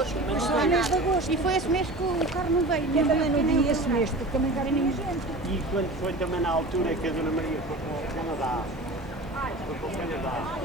agosto. Mas só mês de agosto. E foi esse mês que o carro não veio. Eu também não vi esse mês, porque também já vinha gente. E quando foi também na altura que a Dona Maria foi para o Canadá. Foi para o Canadá.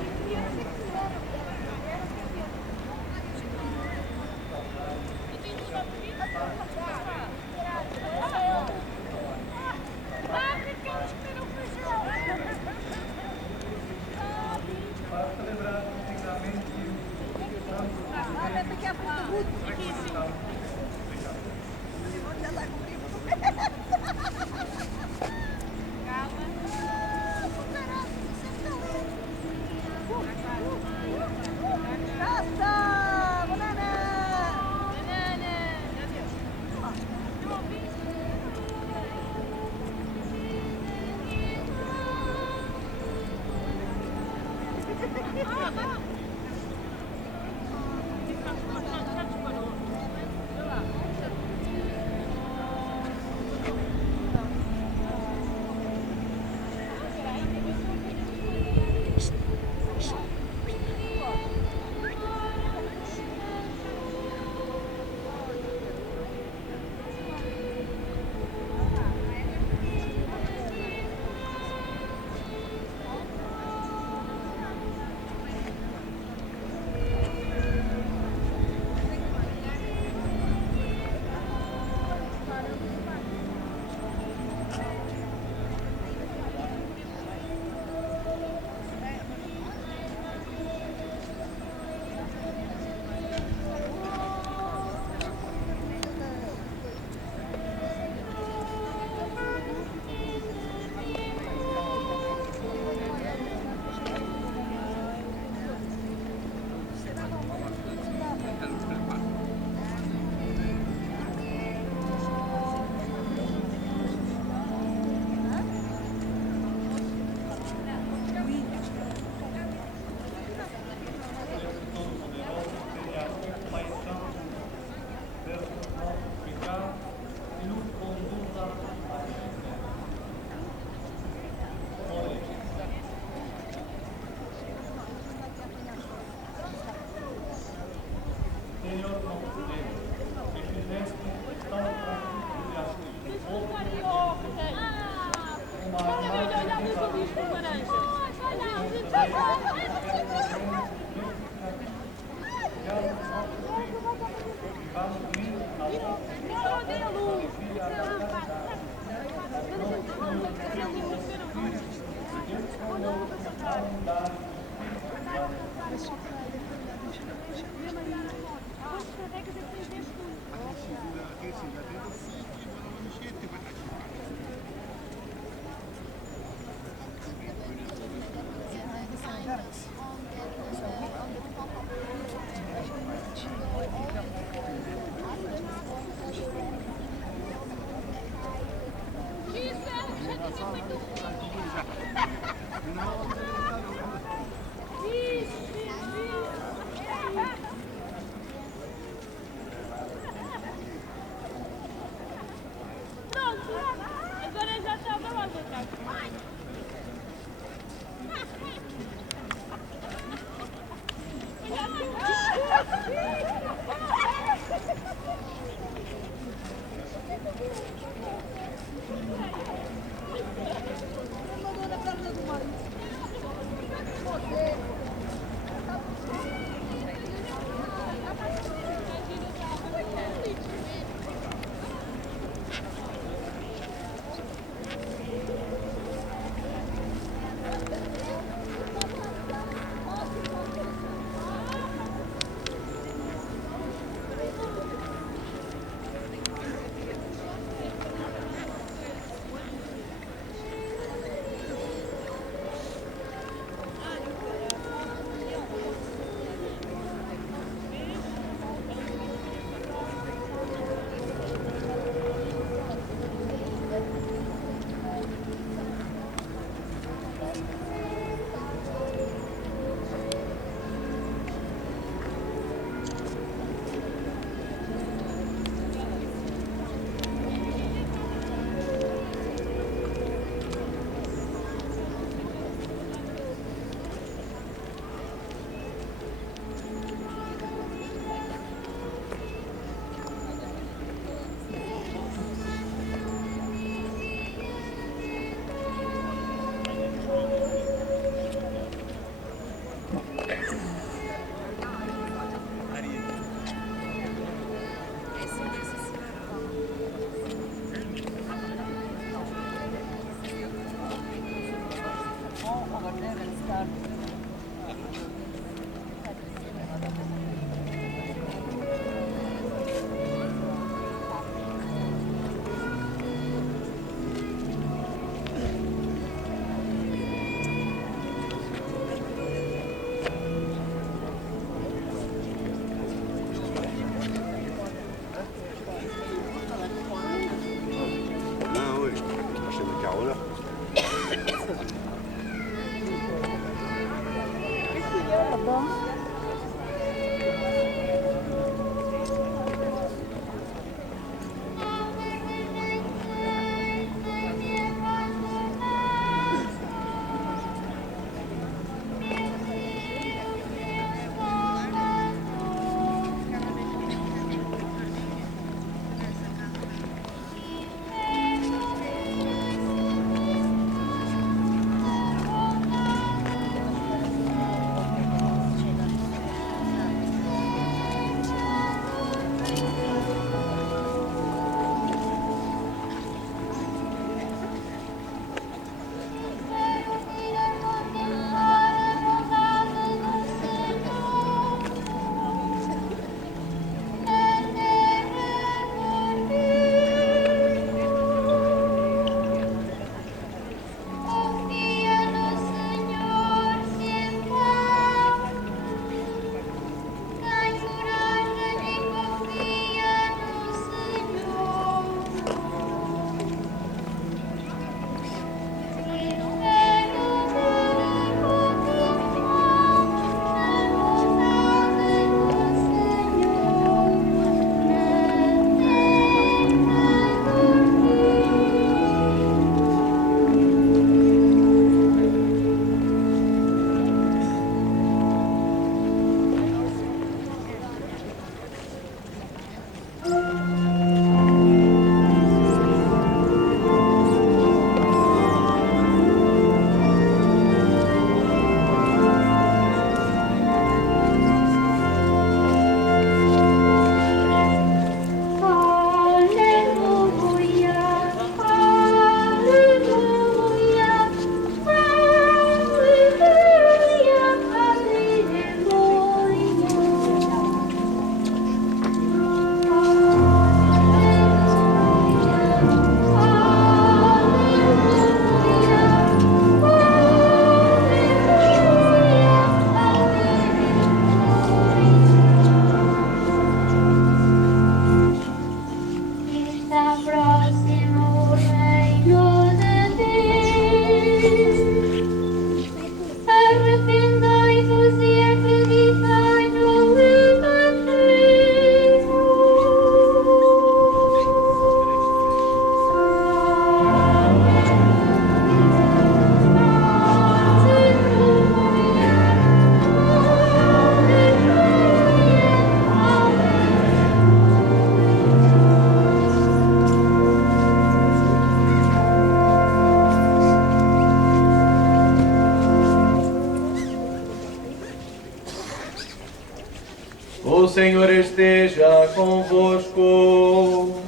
O Senhor esteja convosco.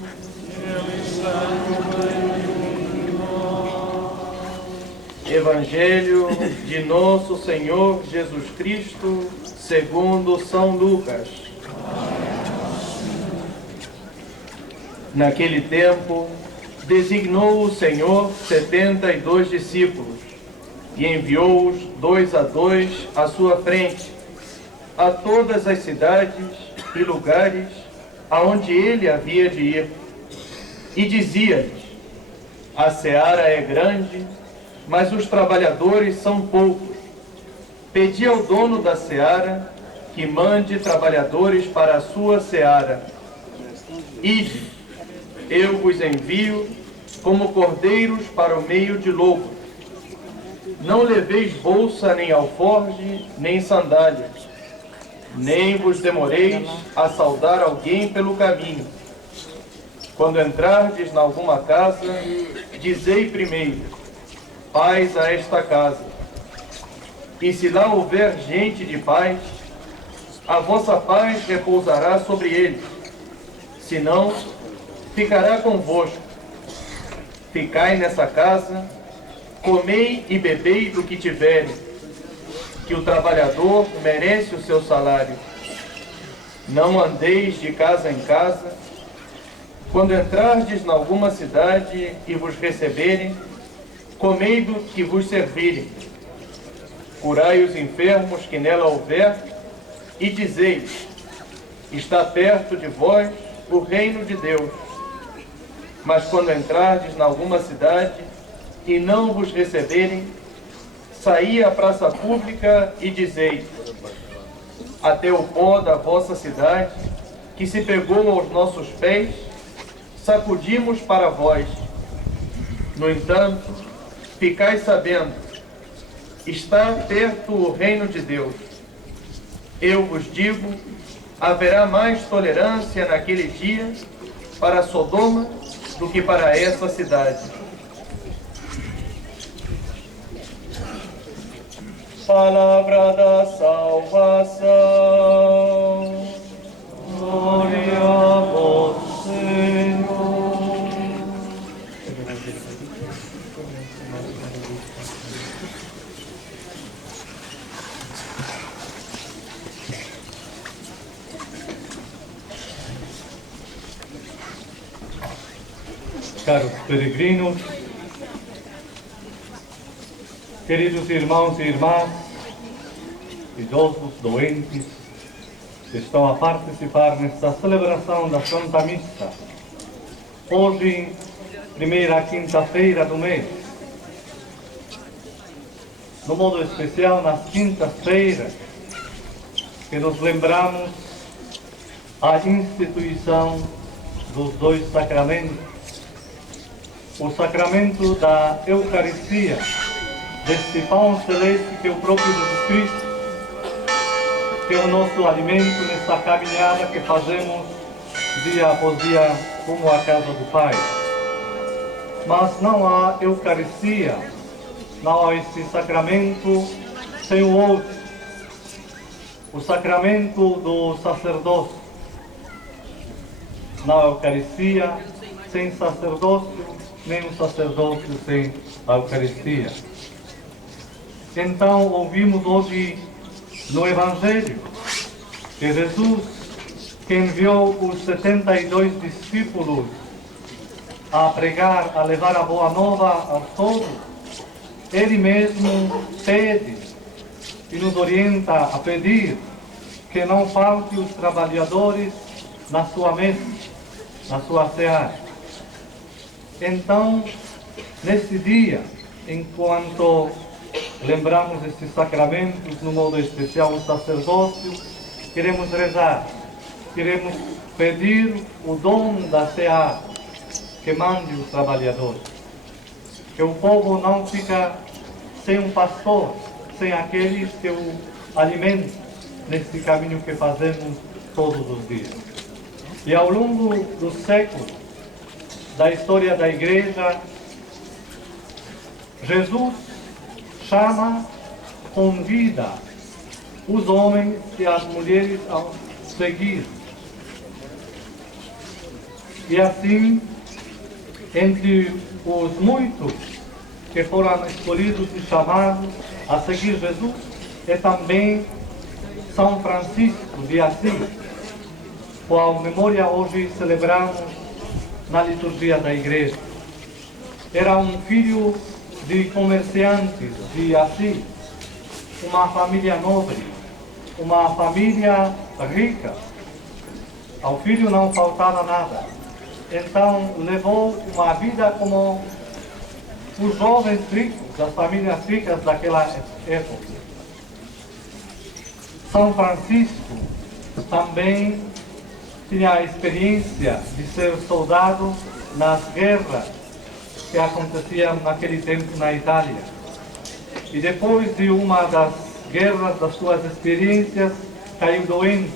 Evangelho de nosso Senhor Jesus Cristo, segundo São Lucas. Naquele tempo, designou o Senhor 72 discípulos e enviou-os 2 a 2 à sua frente, a todas as cidades e lugares aonde ele havia de ir. E dizia-lhes: a seara é grande, mas os trabalhadores são poucos. Pedi ao dono da seara que mande trabalhadores para a sua seara. Ide, eu vos envio como cordeiros para o meio de lobos. Não leveis bolsa, nem alforge, nem sandálias, nem vos demoreis a saudar alguém pelo caminho. Quando entrardes em alguma casa, dizei primeiro: paz a esta casa. E se lá houver gente de paz, a vossa paz repousará sobre eles. Se não, ficará convosco. Ficai nessa casa, comei e bebei do que tiverem, que o trabalhador merece o seu salário. Não andeis de casa em casa. Quando entrardes em alguma cidade e vos receberem, comei do que vos servirem. Curai os enfermos que nela houver, e dizei: está perto de vós o reino de Deus. Mas quando entrardes em alguma cidade e não vos receberem, saí à praça pública e dizei: até o pó da vossa cidade, que se pegou aos nossos pés, sacudimos para vós. No entanto, ficai sabendo, está perto o reino de Deus. Eu vos digo, haverá mais tolerância naquele dia para Sodoma do que para essa cidade. Palavra da salvação. Glória a vós, Senhor. Caros peregrinos, queridos irmãos e irmãs, idosos, doentes, que estão a participar nesta celebração da Santa Missa, hoje, primeira quinta-feira do mês. No modo especial, nas quintas-feiras, que nos lembramos a instituição dos 2 sacramentos. O sacramento da Eucaristia, deste pão celeste que é o próprio Jesus Cristo, que é o nosso alimento nessa caminhada que fazemos dia após dia, como a casa do Pai. Mas não há Eucaristia, não há esse sacramento sem o outro, o sacramento do sacerdócio. Não há Eucaristia sem sacerdócio, nem o sacerdócio sem a Eucaristia. Então, ouvimos hoje no Evangelho que Jesus, que enviou os 72 discípulos a pregar, a levar a boa nova a todos, Ele mesmo pede e nos orienta a pedir que não falte os trabalhadores na sua mesa, na sua seara. Então, nesse dia, enquanto lembramos esses sacramentos, no modo especial o sacerdócio, queremos rezar, queremos pedir o dom da seara, que mande os trabalhadores. Que o povo não fica sem um pastor, sem aqueles que o alimentam nesse caminho que fazemos todos os dias. E ao longo dos séculos, da história da Igreja, Jesus chama, convida os homens e as mulheres a seguir. E assim, entre os muitos que foram escolhidos e chamados a seguir Jesus, é também São Francisco de Assis, qual memória hoje celebramos na liturgia da Igreja. Era um filho de comerciantes de Assis, uma família nobre, uma família rica. Ao filho não faltava nada. Então levou uma vida como os jovens ricos, das famílias ricas daquela época. São Francisco também tinha a experiência de ser soldado nas guerras que aconteciam naquele tempo na Itália. E depois de uma das guerras, das suas experiências, caiu doente.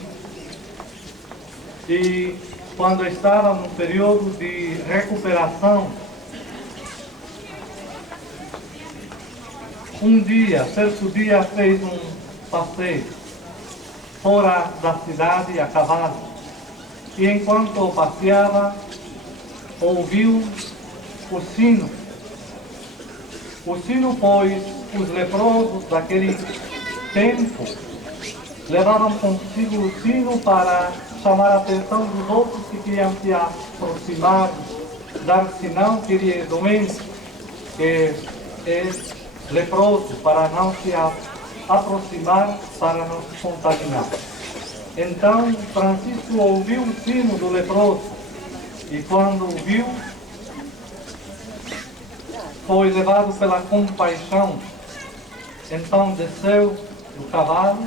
E quando estava no período de recuperação, certo dia fez um passeio fora da cidade a cavalo. E enquanto passeava, ouviu o sino. O sino, pois os leprosos daquele tempo levavam consigo o sino para chamar a atenção dos outros que queriam se aproximar, dar sinal que ele é doente, que é leproso, para não se aproximar, para não se contaminar. Então Francisco ouviu o sino do leproso e quando ouviu, foi levado pela compaixão. Então desceu do cavalo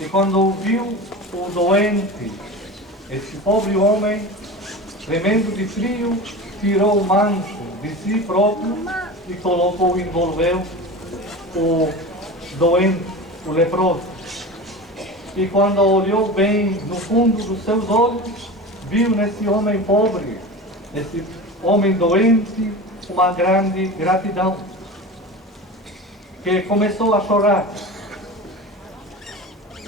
e quando ouviu o doente, esse pobre homem, tremendo de frio, tirou o manto de si próprio e colocou, envolveu o doente, o leproso. E quando olhou bem no fundo dos seus olhos, viu nesse homem pobre, nesse homem doente, uma grande gratidão, que começou a chorar.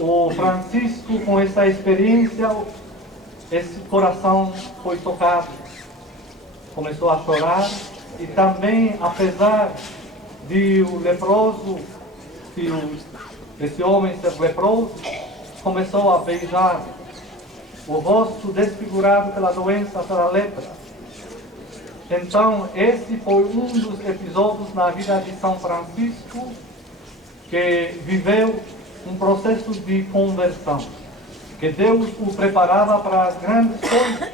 O Francisco, com essa experiência, esse coração foi tocado, começou a chorar e também, apesar de o leproso, esse homem ser leproso, começou a beijar o rosto desfigurado pela doença, pela lepra. Então, esse foi um dos episódios na vida de São Francisco que viveu um processo de conversão, que Deus o preparava para as grandes coisas,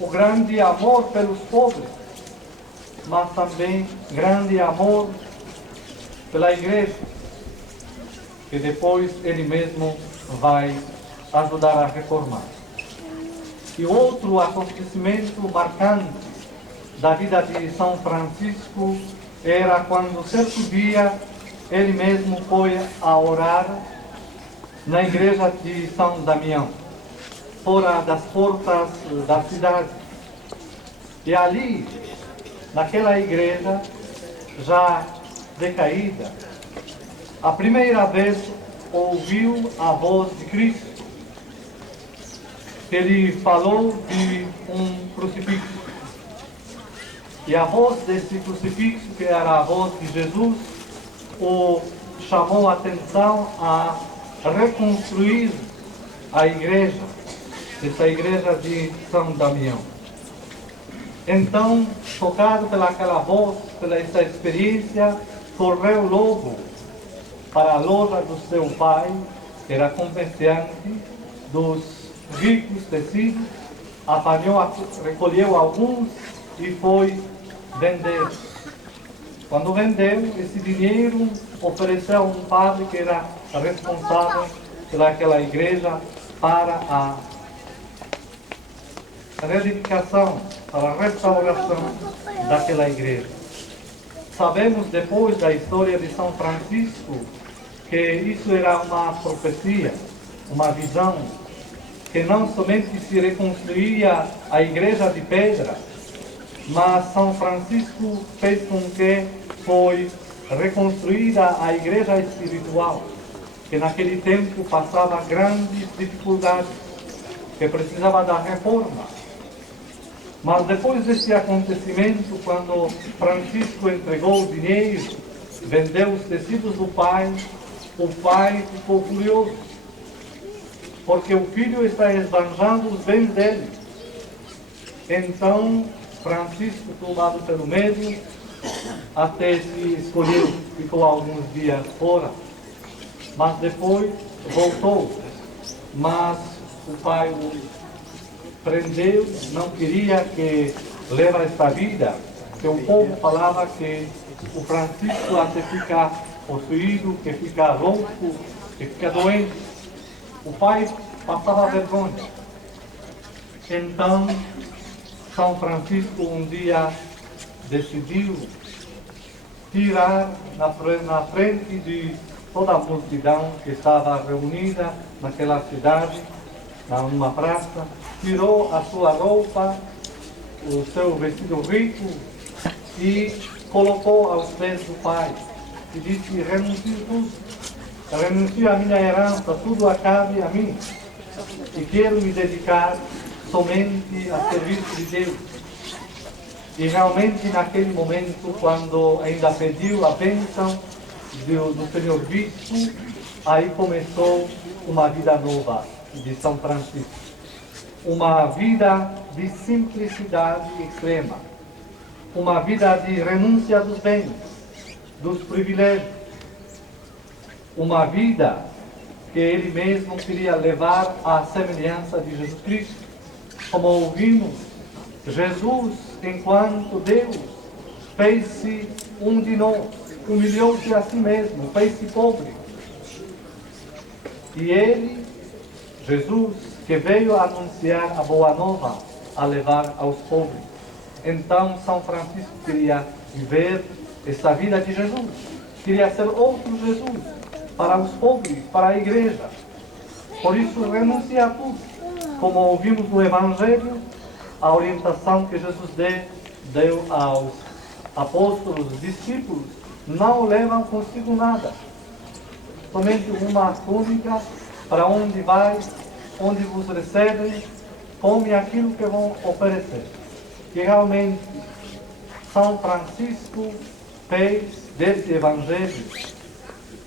o grande amor pelos pobres, mas também grande amor pela Igreja, que depois ele mesmo vai ajudar a reformar. E outro acontecimento marcante da vida de São Francisco era quando certo dia ele mesmo foi a orar na igreja de São Damião. fora das portas da cidade. E ali, naquela igreja, já decaída, a primeira vez ouviu a voz de Cristo. Ele falou de um crucifixo. E a voz desse crucifixo, que era a voz de Jesus, o chamou a atenção a reconstruir a igreja, essa igreja de São Damião. Então, tocado pelaquela voz, pela essa experiência, correu logo para a loja do seu pai, que era comerciante dos ricos tecidos, apanhou, recolheu alguns e foi vender. Quando vendeu, esse dinheiro ofereceu a um padre que era responsável pelaquela igreja para a reedificação, para a restauração daquela igreja. Sabemos depois da história de São Francisco que isso era uma profecia, uma visão, que não somente se reconstruía a igreja de pedra, mas São Francisco fez com que foi reconstruída a igreja espiritual, que naquele tempo passava grandes dificuldades, que precisava da reforma. Mas depois desse acontecimento, quando Francisco entregou o dinheiro, vendeu os tecidos do pai, o pai ficou furioso, porque o filho está esbanjando os bens dele. Então, Francisco, tomado pelo medo, até se escolheu, ficou alguns dias fora, mas depois voltou. Mas o pai o prendeu, não queria que leva esta vida, que o povo falava que o Francisco até fica possuído, que fica louco, que fica doente. O pai passava vergonha. Então, São Francisco um dia decidiu tirar na frente de toda a multidão que estava reunida naquela cidade, numa praça, tirou a sua roupa, o seu vestido rico e colocou aos pés do pai e disse: renuncio tudo, renuncio a minha herança, tudo acabe a mim e quero me dedicar somente a serviço de Deus. E realmente naquele momento, quando ainda pediu a bênção do Senhor Bispo, aí começou uma vida nova de São Francisco. Uma vida de simplicidade extrema. Uma vida de renúncia dos bens, dos privilégios. Uma vida que ele mesmo queria levar à semelhança de Jesus Cristo. Como ouvimos, Jesus, enquanto Deus, fez-se um de nós, humilhou-se a si mesmo, fez-se pobre. E ele, Jesus, que veio anunciar a boa nova, a levar aos pobres. Então, São Francisco queria viver esta vida de Jesus, queria ser outro Jesus, para os pobres, para a igreja. Por isso, renuncia a tudo. Como ouvimos no Evangelho, a orientação que Jesus deu aos apóstolos, discípulos, não levam consigo nada. Somente uma túnica, para onde vai, onde vos recebem, come aquilo que vão oferecer. E realmente, São Francisco fez desse Evangelho,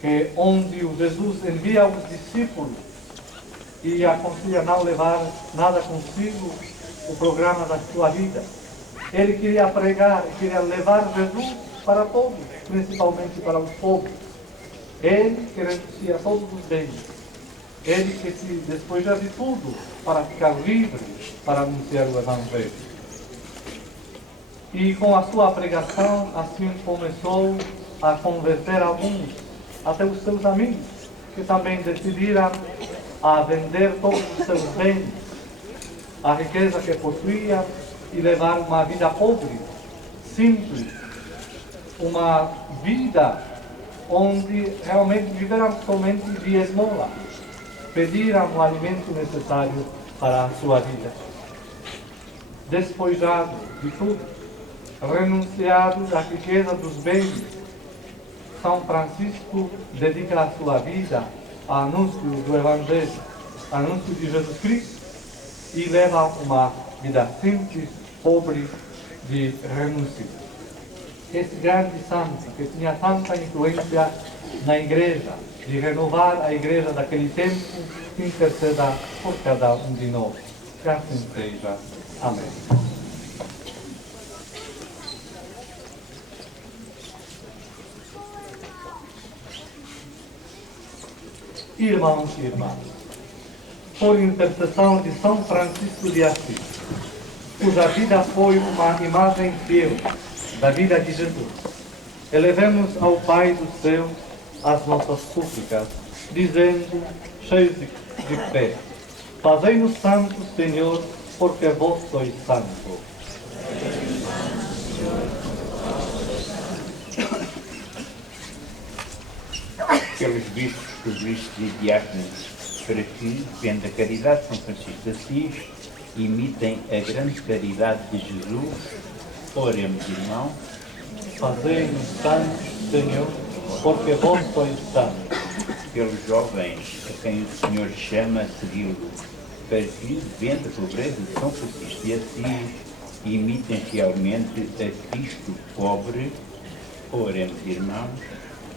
que onde o Jesus envia os discípulos e aconselha não levar nada consigo, o programa da sua vida. Ele queria pregar, queria levar Jesus para todos, principalmente para os pobres. Ele que renuncia a todos os bens. Ele que se despoja de tudo para ficar livre, para anunciar o Evangelho. E com a sua pregação, assim começou a converter alguns, até os seus amigos, que também decidiram a vender todos os seus bens, a riqueza que possuía, e levar uma vida pobre, simples, uma vida onde realmente viveram somente de esmola, pediram o alimento necessário para a sua vida. Despojado de tudo, renunciado à riqueza dos bens, São Francisco dedica a sua vida ao anúncio do Evangelho, anúncio de Jesus Cristo, e leva uma vida simples, pobre, de renúncia. Esse grande santo, que tinha tanta influência na igreja, de renovar a igreja daquele tempo, interceda por cada um de nós. Que assim seja. Amém. Irmãos e irmãs, por intercessão de São Francisco de Assis, cuja vida foi uma imagem fiel da vida de Jesus, elevemos ao Pai do céu as nossas súplicas, dizendo, cheios de fé: fazei-nos santos, Senhor, porque vós sois santo. Pelos bispos, presbíteros e diáconos, para que, vendo a caridade de São Francisco de Assis, imitem a grande caridade de Jesus, oremos, irmãos. Fazei-nos santos, Senhor, porque vós sois santos. Pelos jovens a quem o Senhor chama a segui-lo, para que, vendo a pobreza de São Francisco de Assis, imitem fielmente a Cristo pobre, oremos, irmãos.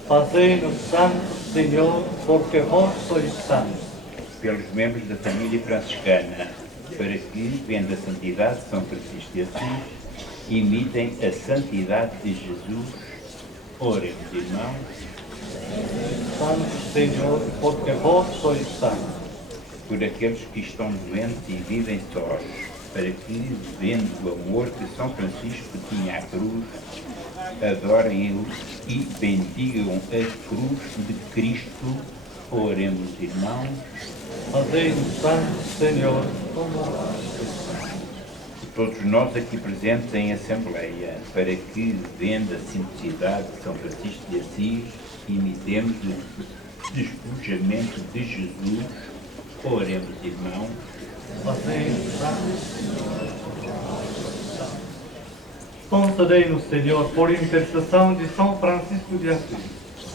Fazei-nos santos, Senhor, porque vós sois santos. Pelos membros da família franciscana, para que, vendo a santidade de São Francisco de Assis, imitem a santidade de Jesus, oremos, irmãos. Santos, Senhor, porque vós sois santos. Por aqueles que estão doentes e vivem sós, para que, vendo o amor que São Francisco tinha à cruz, adorem-o e bendigam a cruz de Cristo, oremos, irmãos. Fazei-nos santos, Senhor, E todos nós aqui presentes em Assembleia, para que, vendo a simplicidade de São Francisco de Assis, imitemos o despojamento de Jesus, oremos, irmãos. fazei-nos santos. Concedei-nos, Senhor, por intercessão de São Francisco de Assis,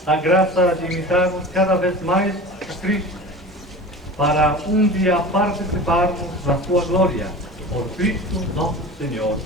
a graça de imitarmos cada vez mais a Cristo, para um dia participarmos da sua glória, por Cristo nosso Senhor.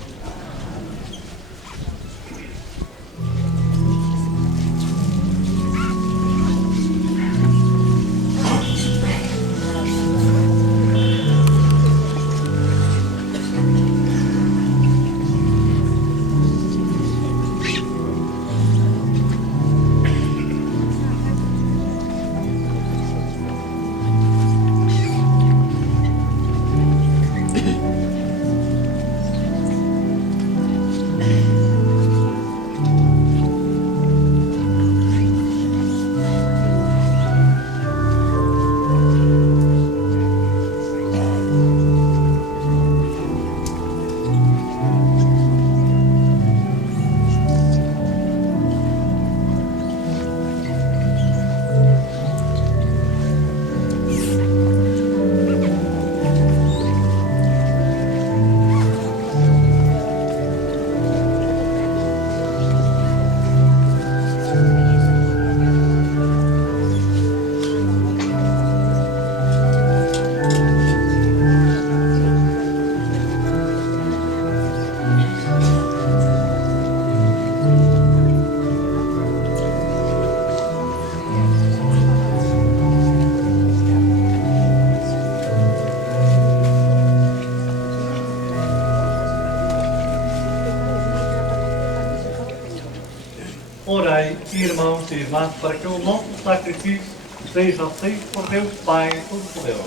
Orai, irmãos e irmãs, para que o nosso sacrifício seja aceito por Deus Pai Todo-Poderoso.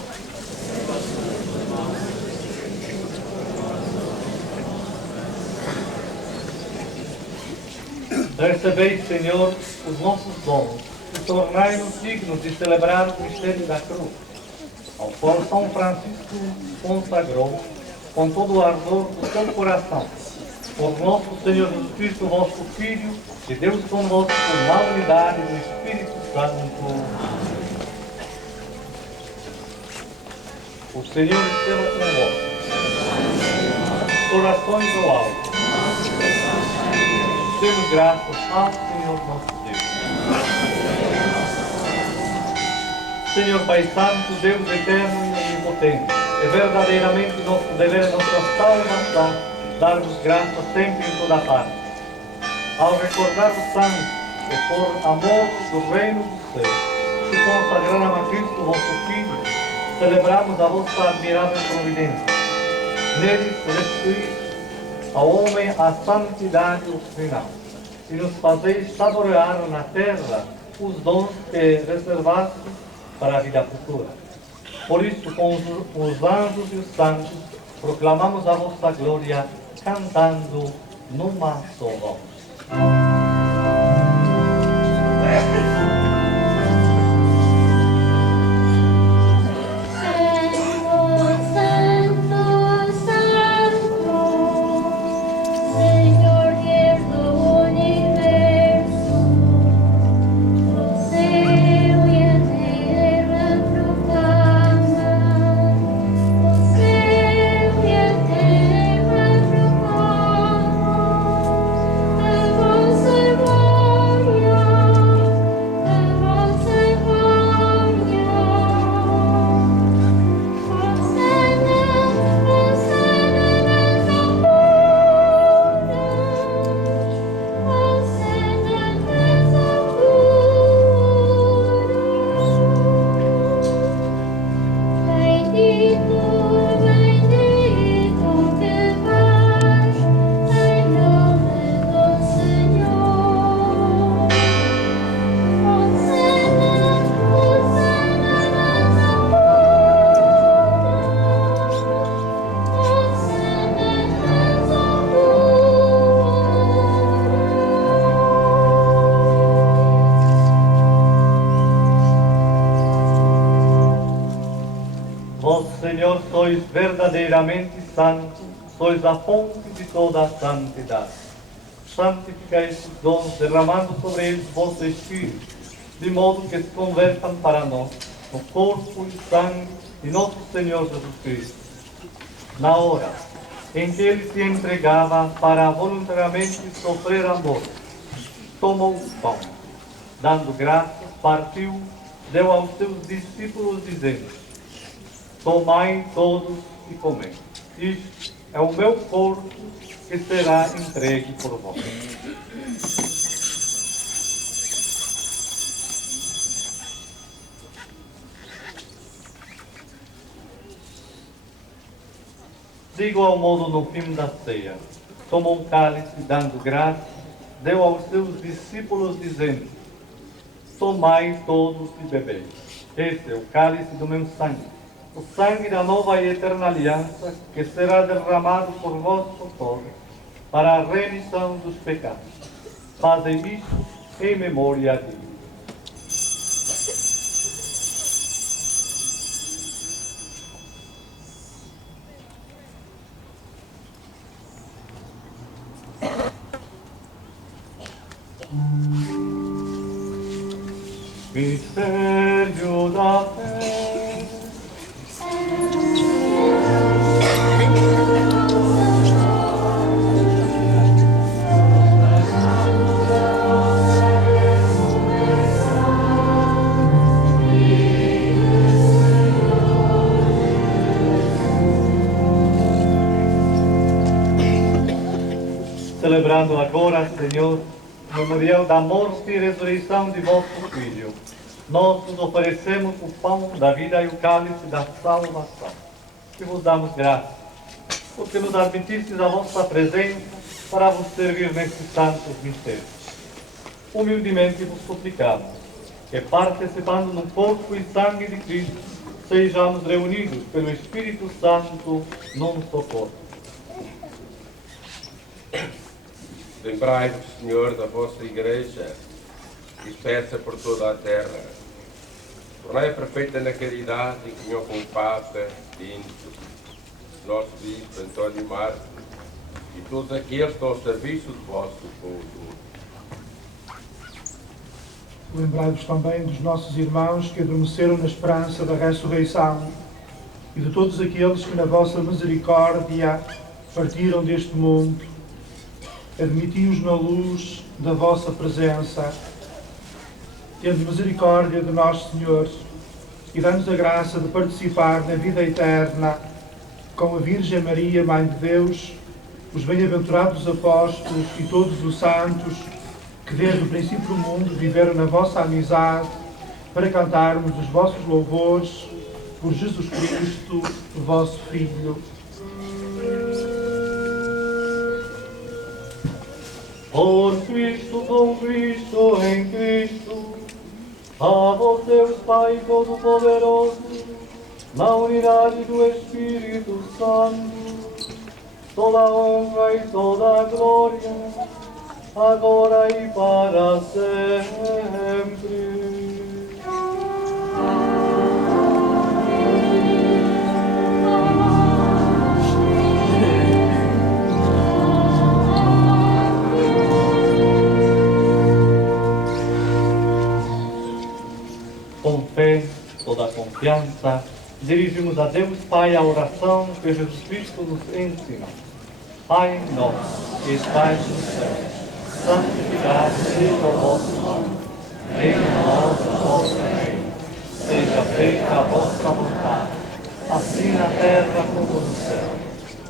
Recebei, Senhor, os nossos dons e tornai-nos dignos de celebrar o mistério da cruz, ao qual São Francisco consagrou com todo o ardor do seu coração, por nosso Senhor Jesus Cristo, vosso Filho, e Deus convosco na unidade do Espírito Santo. O Senhor esteja convosco. Corações ao alto. Demos graças ao Senhor nosso Deus. Senhor Pai Santo, Deus eterno e onipotente, é verdadeiramente nosso dever, nossa salvação, darmos graças sempre em toda parte. Ao recordar os santos e por amor do reino dos céus, que consagraram a Cristo, vosso Filho, celebramos a vossa admirável providência. Neles restituís ao homem a santidade final e nos fazeis saborear na terra os dons que reservastes para a vida futura. Por isso, com os anjos e os santos, proclamamos a vossa glória, cantando numa só voz. Senhor, sois verdadeiramente santos, sois a fonte de toda a santidade. Santificai estes dons, derramando sobre eles vosso Espírito, de modo que se convertam para nós no corpo e sangue de nosso Senhor Jesus Cristo. Na hora em que ele se entregava para voluntariamente sofrer a morte, tomou o pão, dando graças, partiu, deu aos seus discípulos, dizendo: tomai todos e comei. Isto é o meu corpo que será entregue por vós. De igual modo, no fim da ceia, tomou um cálice, dando graças, deu aos seus discípulos, dizendo: tomai todos e bebei. Este é o cálice do meu sangue, o sangue da nova e eterna aliança, que será derramado por vós todos, para a remissão dos pecados. Fazem isto em memória de mim. Mistério da fé. Celebrando agora, Senhor, o memorial da morte e ressurreição de vosso Filho, nós vos oferecemos o pão da vida e o cálice da salvação. E vos damos graças, porque nos admitistes a vossa presença para vos servir nestes santos mistérios. Humildemente vos suplicamos que, participando no corpo e sangue de Cristo, sejamos reunidos pelo Espírito Santo num só corpo. Lembrai-vos, Senhor, da vossa Igreja, dispersa por toda a terra. Tornai perfeita na caridade e comunhão com o Papa Bento, nosso Bispo António Marcos e todos aqueles que estão ao serviço do vosso povo. Lembrai-vos também dos nossos irmãos que adormeceram na esperança da ressurreição e de todos aqueles que na vossa misericórdia partiram deste mundo. Admiti-os na luz da vossa presença. Tende misericórdia de nós, Senhor, e dá-nos a graça de participar na vida eterna com a Virgem Maria, Mãe de Deus, os bem-aventurados apóstolos e todos os santos que desde o princípio do mundo viveram na vossa amizade, para cantarmos os vossos louvores por Jesus Cristo, o vosso Filho. Por Cristo, com Cristo, em Cristo, a vós Deus Pai Todo-Poderoso, na unidade do Espírito Santo, toda a honra e toda a glória, agora e para sempre. Com fé, toda a confiança, dirigimos a Deus Pai a oração que Jesus Cristo nos ensina. Pai nosso, que estais no céu, santificado seja o vosso nome. Venha a nós o vosso reino. Seja feita a vossa vontade, assim na terra como no céu.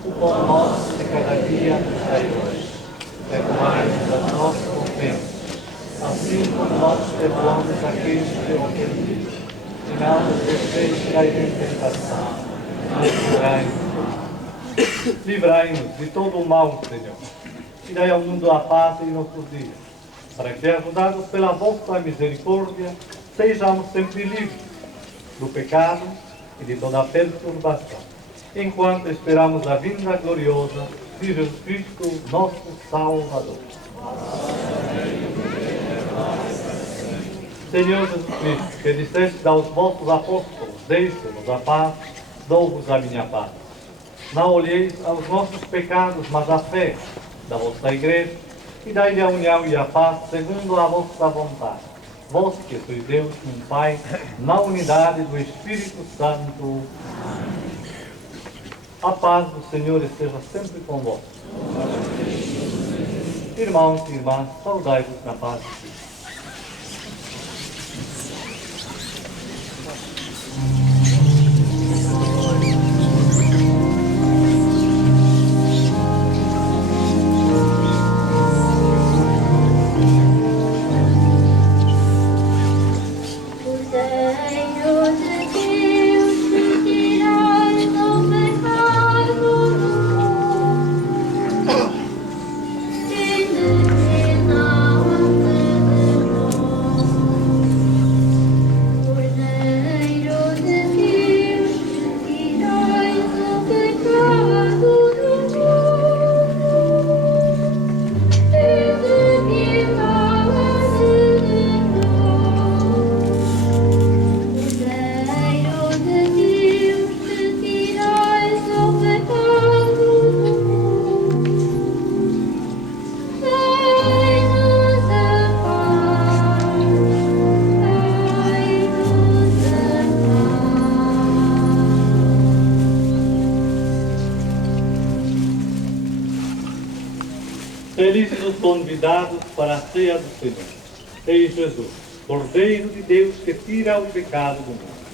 O pão nosso de cada dia nos dai hoje. Perdoai-nos as nossas ofensas, assim como nós perdoamos aqueles que nos ofendem. E não nos deixeis cair em tentação, mas livrai-nos de todo o mal, Senhor. E dai ao mundo a paz em nossos dias, para que, ajudados pela vossa misericórdia, sejamos sempre livres do pecado e de toda a perturbação, enquanto esperamos a vinda gloriosa de Jesus Cristo, nosso Salvador. Senhor Jesus Cristo, que disseste aos vossos apóstolos, deixe-nos a paz, dou-vos a minha paz. Não olheis aos nossos pecados, mas à fé da vossa Igreja, e dai-lhe a união e a paz segundo a vossa vontade. Vós que sois Deus, um Pai, na unidade do Espírito Santo. A paz do Senhor esteja sempre convosco. Irmãos e irmãs, saudai-vos na paz de Cristo. Felizes os convidados para a ceia do Senhor. Eis Jesus, Cordeiro de Deus que tira o pecado do mundo.